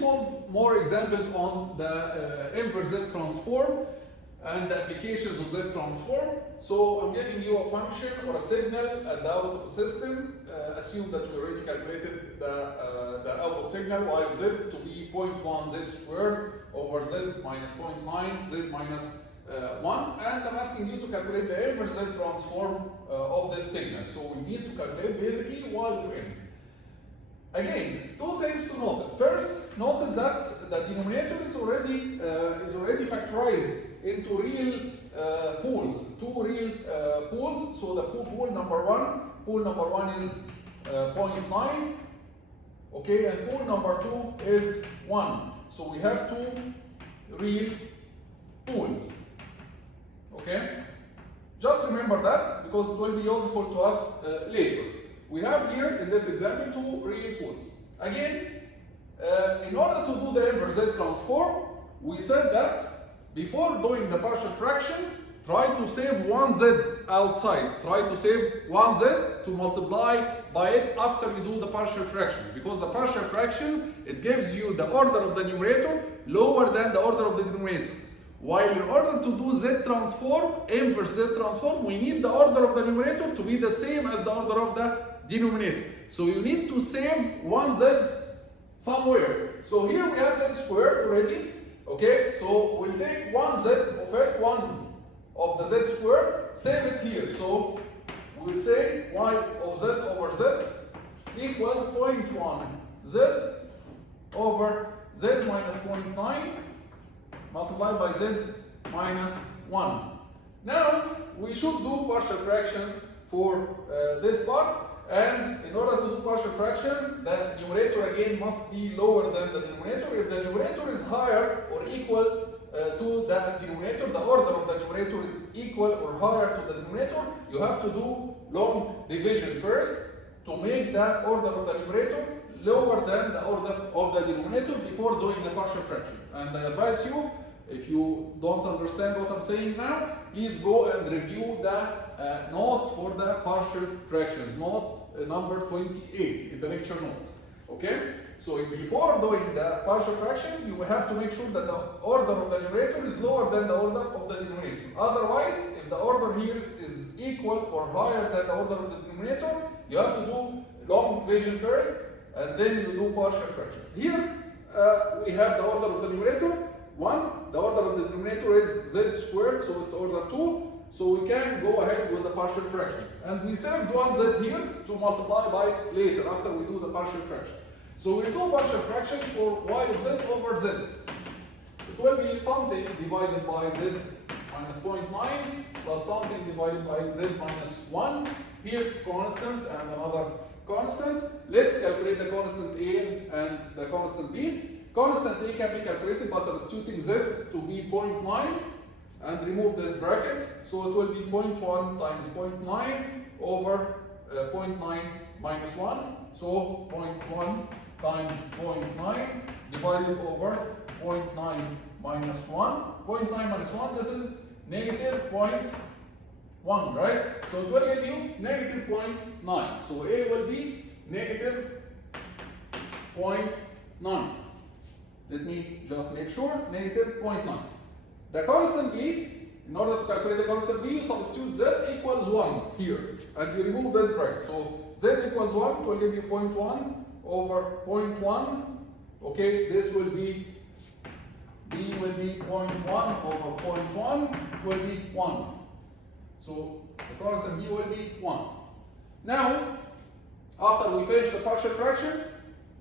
solve more examples on the inverse Z transform and the applications of Z transform. So I'm giving you a function or a signal at the output of a system. Assume that we already calculated the output signal y of z to be 0.1 z squared over z minus 0.9 z minus 1, and I'm asking you to calculate the inverse Z transform of this signal. So we need to calculate basically y of n. Again, two things to notice. First, notice that the denominator is already factorized into real pools, two real pools. So the pool number one is 0.9, okay, and pool number 2 is 1. So we have two real pools. Okay? Just remember that because it will be useful to us later. We have here in this example two real pools. Again, in order to do the inverse Z transform, we said that before doing the partial fractions, try to save 1z outside. Try to save 1z to multiply by it after you do the partial fractions. Because the partial fractions, it gives you the order of the numerator lower than the order of the denominator. While in order to do Z transform, inverse Z transform, we need the order of the numerator to be the same as the order of the denominator. So you need to save 1z somewhere. So here we have z squared already. Okay, so we'll take 1z of it, 1 of the z squared, save it here. So we'll say y of z over z equals 0.1 z over z minus 0.9 multiplied by z minus 1. Now we should do partial fractions for this part, and in order to do partial fractions, the numerator again must be lower than the denominator. If the numerator is higher or equal to the denominator, the order of the numerator is equal or higher to the denominator, you have to do long division first to make the order of the numerator lower than the order of the denominator before doing the partial fractions. And I advise you, if you don't understand what I'm saying now, please go and review the notes for the partial fractions, note number 28 in the lecture notes. Okay? So before doing the partial fractions, you will have to make sure that the order of the numerator is lower than the order of the denominator. Otherwise, if the order here is equal or higher than the order of the denominator, you have to do long division first, and then you do partial fractions. Here, we have the order of the numerator, 1. The order of the denominator is z squared, so it's order 2. So we can go ahead with the partial fractions. And we saved 1z here to multiply by later, after we do the partial fraction. So we do partial fractions for y of z over z. It will be something divided by z minus 0.9 plus something divided by z minus 1. Here, constant and another constant. Let's calculate the constant a and the constant b. Constant a can be calculated by substituting z to be 0.9 and remove this bracket. So it will be 0.1 times 0.9 over 0.9 minus 1. So 0.1 times 0.9 divided over 0.9 minus 1. 0.9 minus 1, this is negative 0.1, right? So it will give you negative 0.9. So a will be negative 0.9. Let me just make sure, negative 0.9. The constant b, in order to calculate the constant b, you substitute z equals 1 here, and you remove this bracket. So z equals 1 will give you 0.1 over 0.1. Okay, this will be, b will be 0.1 over 0.1, will be 1. So the constant b will be 1. Now, after we finish the partial fractions,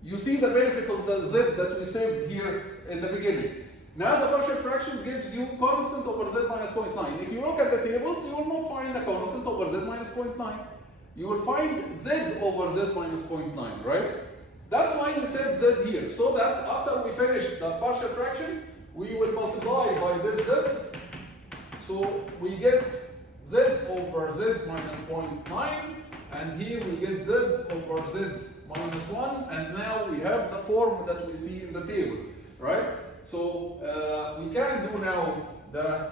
you see the benefit of the z that we saved here in the beginning. Now the partial fractions gives you constant over z minus 0.9. If you look at the tables, you will not find a constant over z minus 0.9. You will find z over z minus 0.9, right? That's why we saved z here, so that after we finish the partial fraction, we will multiply by this z. So we get z over z minus 0.9, and here we get z over z minus 1, and now we have the form that we see in the table, right? So we can do now the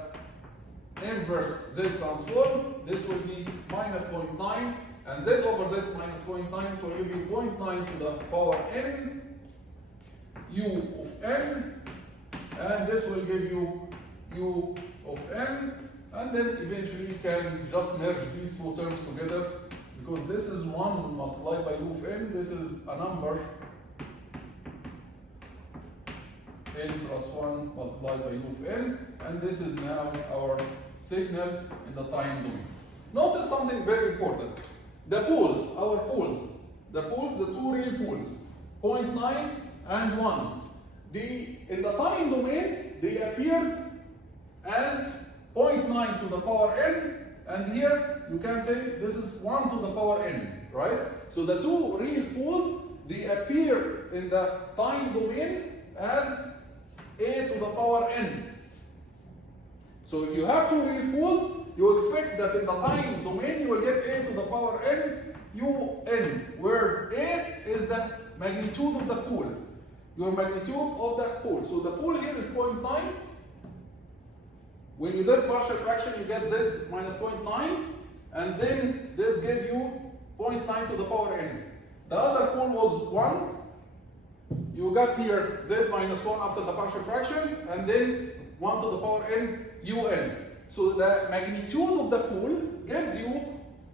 inverse z transform. This will be minus 0.9, and z over z minus 0.9 will give you 0.9 to the power n. u of n, and this will give you u of n, and then eventually you can just merge these two terms together, because this is 1 multiplied by u of n, this is a number n plus 1 multiplied by u of n, and this is now our signal in the time domain. Notice something very important. The poles, our poles, the two real poles, 0.9 and 1. In the time domain, they appeared as 0.9 to the power n, and here you can say this is 1 to the power n, right? So the two real poles, they appear in the time domain as a to the power n. So if you have two real poles, you expect that in the time domain you will get a to the power n un, where a is the magnitude of the pole, your magnitude of that pole. So the pole here is 0.9. When you did partial fraction, you get z minus 0.9, and then this gave you 0.9 to the power n. The other pole was 1. You got here z minus 1 after the partial fractions, and then 1 to the power n un. So the magnitude of the pole gives you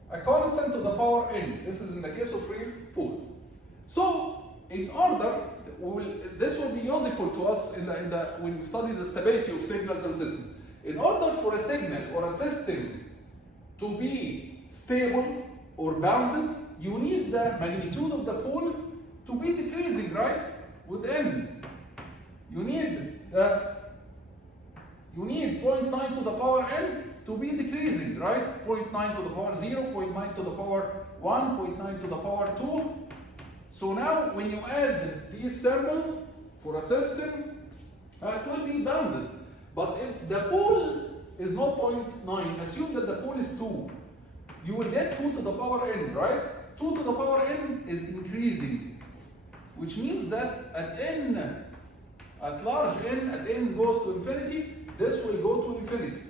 a constant to the power n. This is in the case of real poles. So in order, this will be useful to us when we study the stability of signals and systems. In order for a signal or a system to be stable or bounded, you need the magnitude of the pole to be decreasing, right? With n. You need 0.9 to the power n to be decreasing, right? 0.9 to the power 0, 0.9 to the power 1, 0.9 to the power 2. So now when you add these symbols for a system, it will be bounded. But if the pole is not 0.9, assume that the pole is 2. You will get 2 to the power n, right? 2 to the power n is increasing, which means that at n, at large n, at n goes to infinity, this will go to infinity.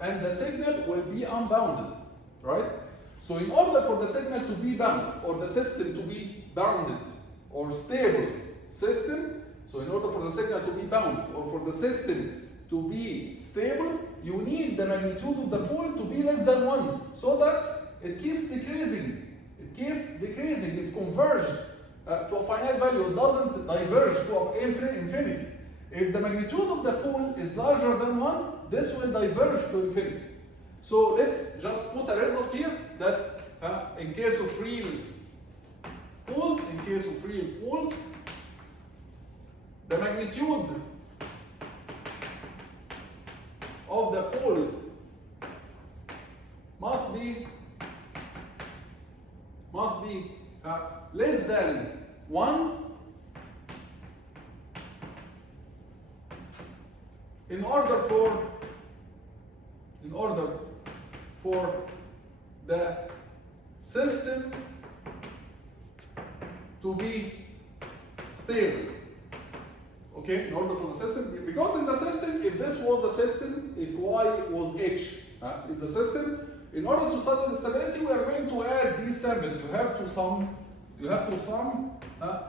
And the signal will be unbounded, right? So in order for the signal to be bounded, or the system to be bounded, or stable system, so in order for the signal to be bounded, or for the system to be stable, you need the magnitude of the pole to be less than 1, so that it keeps decreasing. It keeps decreasing, it converges to a finite value, it doesn't diverge to infinity. If the magnitude of the pole is larger than 1, this will diverge to infinity. So let's just put a result here that in case of real poles, the magnitude of the pole must be less than 1 in order for the system to be stable. Okay, in order for the system, because in the system, if this was a system, if y was h is the system, in order to study the stability, we are going to add these samples. You have to sum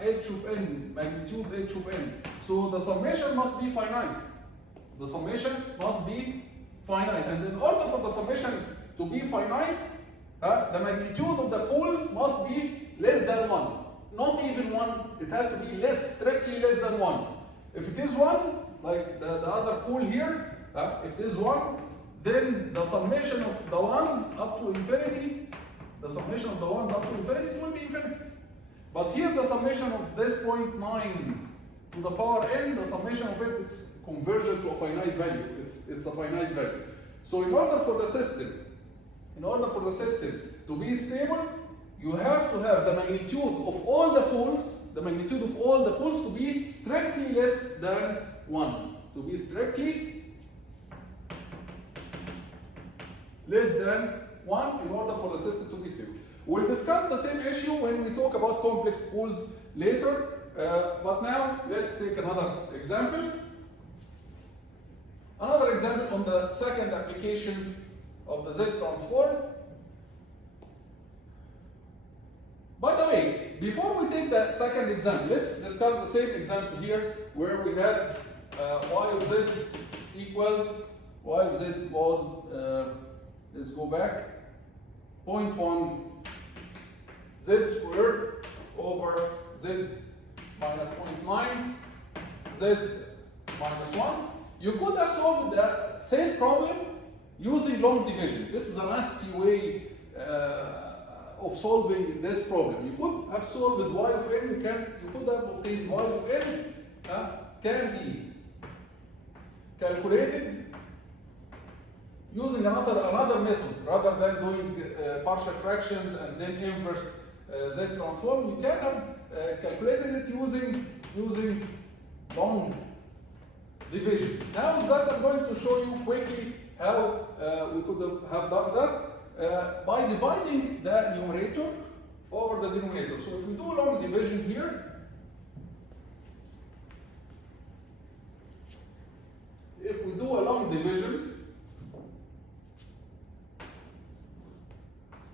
h of n, magnitude h of n. So the summation must be finite. The summation must be finite, and in order for the summation to be finite, the magnitude of the pole must be less than 1. Not even 1, it has to be strictly less than 1. If it is 1, like the other pole here, if it is 1, then the summation of the ones up to infinity, it will be infinity. But here the summation of this 0.9 to the power n, the summation of it, it's convergent to a finite value. It's a finite value. So in order for the system to be stable, you have to have the magnitude of all the poles, to be strictly less than 1. To be strictly less than 1 in order for the system to be stable. We'll discuss the same issue when we talk about complex poles later. But now let's take another example. Another example on the second application of the Z transform. By the way, before we take the second example, let's discuss the same example here where we had y of z equals, y of z was, let's go back, 0.1 z squared over z minus 0.9 z minus 1. You could have solved the same problem using long division. This is a nasty way of solving this problem. You could have solved y of n, you could have obtained y of n, can be calculated using another method rather than doing partial fractions and then inverse z transform. You can have calculated it using long division. Now is that I'm going to show you quickly how we could have done that by dividing the numerator over the denominator. So if we do long division here, if we do a long division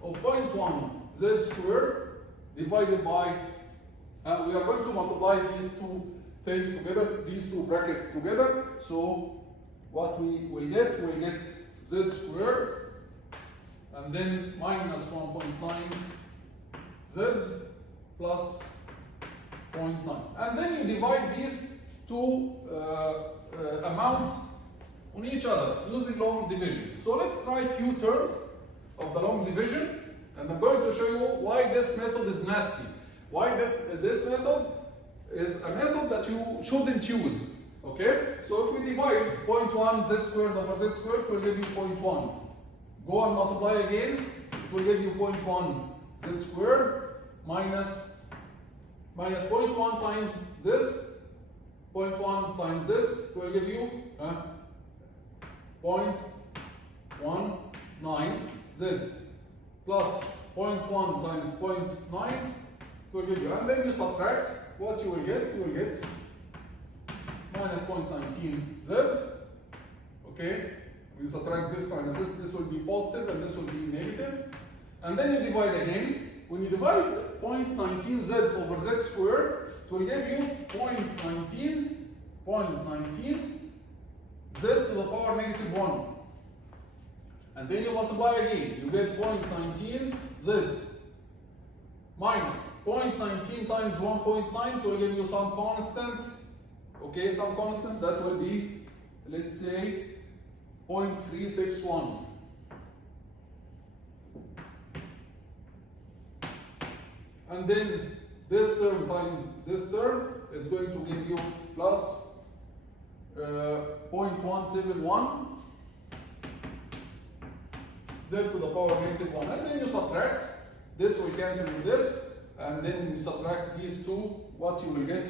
of 0.1 z squared divided by, we are going to multiply these two things together, these two brackets together. So what we will get, we'll get z squared and then minus 1.9 z plus 0.9. And then you divide these two amounts on each other using long division. So let's try a few terms of the long division, and I'm going to show you why this method is nasty. Why this method is a method that you shouldn't use. Okay? So if we divide 0.1 z squared over z squared, it will give you 0.1. Go and multiply again, it will give you 0.1 z squared minus 0.1 times this, 0.1 times this, it will give you 0.19 z plus 0.1 times 0.9, it will give you, and then you subtract. What you will get minus 0.19 z. Okay, you subtract this minus this will be positive and this will be negative, and then you divide again. When you divide 0.19 z over z squared, it will give you 0.19 z to the power negative 1. And then you multiply again, you get 0.19 z minus 0.19 times 1.9 will give you some constant. Okay, some constant that will be, let's say, 0.361. And then this term times this term is going to give you plus 0.171 z to the power negative 1. And then you subtract. This will cancel with this, and then you subtract these two. What you will get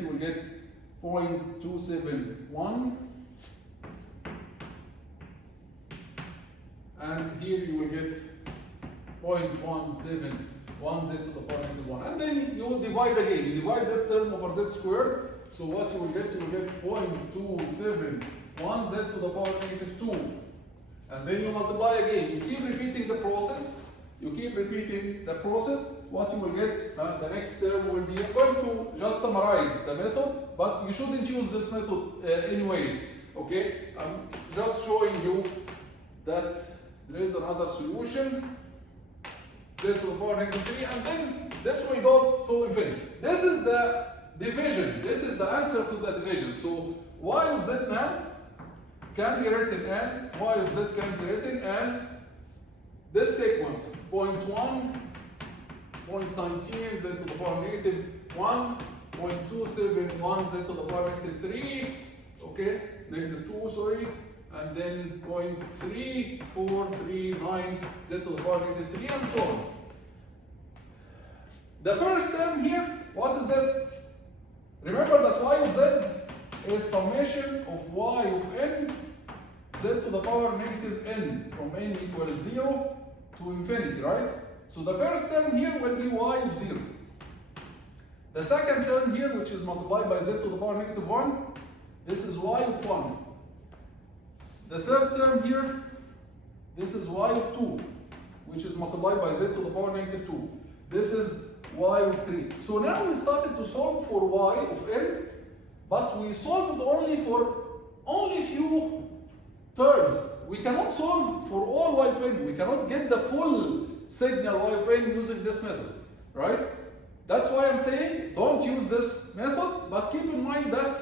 0.271, and here you will get 0.171 z to the power negative 1. And then you divide again. You divide this term over z squared. So what you will get 0.271 z to the power negative 2. And then you multiply again. You keep repeating the process. What you will get, the next term will be, I'm going to just summarize the method, but you shouldn't use this method anyways. Okay, I'm just showing you that there is another solution, z to the power negative 3, and then this will go to infinity. This is the division, this is the answer to the division. So y of z now can be written as, this sequence, 0.1, 0.19 z to the power negative 1, 0.271 z to the power negative 3, okay, negative 2, sorry, and then 0.3439 z to the power negative 3, and so on. The first term here, what is this? Remember that y of z is summation of y of n z to the power negative n from n equals 0 to infinity, right? So the first term here will be y of 0. The second term here, which is multiplied by z to the power negative 1, this is y of 1. The third term here, this is y of 2, which is multiplied by z to the power negative 2. This is y of 3. So now we started to solve for y of n, but we solved only for few terms. We cannot solve for all y of n. We cannot get the full signal y of n using this method, right? That's why I'm saying don't use this method, but keep in mind that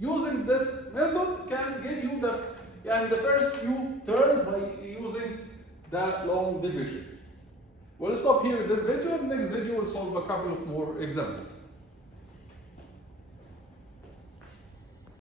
using this method can give you the first few terms by using the long division. We'll stop here in this video. In the next video, we'll solve a couple of more examples.